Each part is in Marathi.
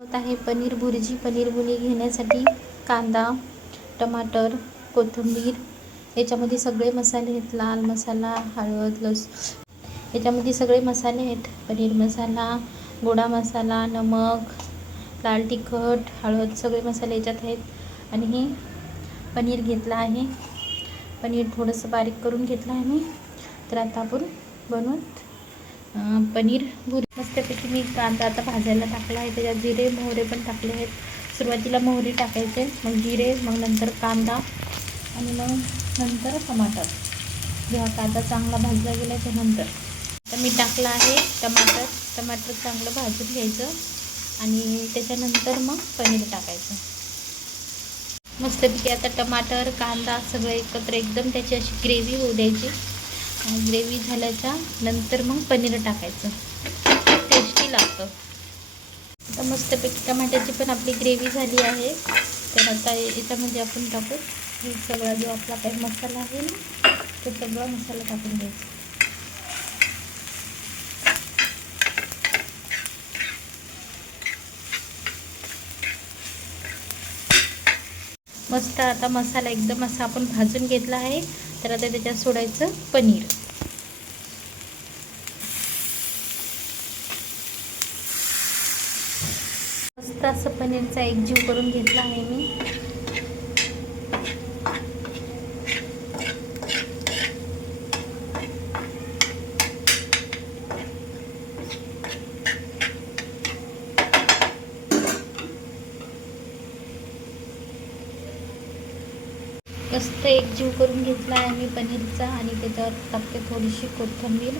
होत आहे. पनीर भुर्जी पनीर भुर्जी घेण्यासाठी कांदा टमाटर कोथिंबीर याच्यामध्ये सगळे मसाले आहेत. लाल मसाला हळद लस याच्यामध्ये सगळे मसाले आहेत. पनीर मसाला गोडा मसाला नमक लाल तिखट हळद सगळे मसाले याच्यात आहेत. आणि हे पनीर घेतलं आहे. पनीर थोडंसं बारीक करून घेतलं आहे मी. तर आता आपण बनवत पनीर भुरी मस्तपैकी मी कांदा आता भाजायला टाकला आहे. त्याच्यात जिरे मोहरे पण टाकले आहेत. सुरुवातीला मोहरी टाकायचे मग जिरे मग नंतर कांदा आणि मग नंतर टमाटर. जेव्हा कांदा चांगला भाजला गेला त्यानंतर. तर मी टाकला आहे टमाटर. टमाटर चांगलं भाजून घ्यायचं आणि त्याच्यानंतर मग पनीर टाकायचं. मस्तपैकी आता टमाटर कांदा सगळं एकत्र एकदम त्याची अशी ग्रेव्ही होऊ द्यायची. ग्रेव्ही झाल्याच्यानंतर मग पनीर टाकायचं. टेस्टी लागतं. आता मस्तपैकी टमाट्याची पण आपली ग्रेव्ही झाली आहे. तर आता याच्यामध्ये आपण टाकू. हे सगळा जो आपला काही मसाला आहे ना तो सगळा मसाला टाकून द्यायचा मस्त आता मसाला एकदम असा आपण भाजून घेतला आहे. तर आता त्याच्यात सोडायचं पनीर. मस्त असं पनीरचा एक जीव करून घेतला आहे मी. मस्त एक जीव करून घेतला आहे मी पनीरचा आणि त्याच्यावर टाकते थोडीशी कोथिंबीर.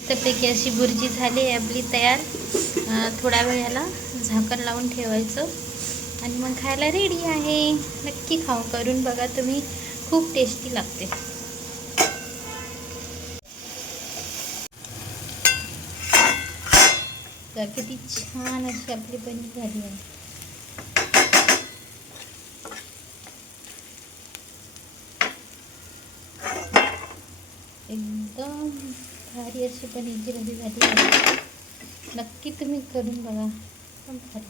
मस्तपैकी अशी भुर्जी झाली आहे आपली तयार. थोड्या वेळाला झाकण लावून ठेवायचं. आणि मग खायला रेडी आहे. नक्की खाऊ. करून बघा तुम्ही. खूप टेस्टी लागते. तर किती छान अशी आपली पनीर झाली आहे. एकदम भारी अशी पनीरची भाजी झाली आहे. नक्की तुम्ही करून बघा. पण भारी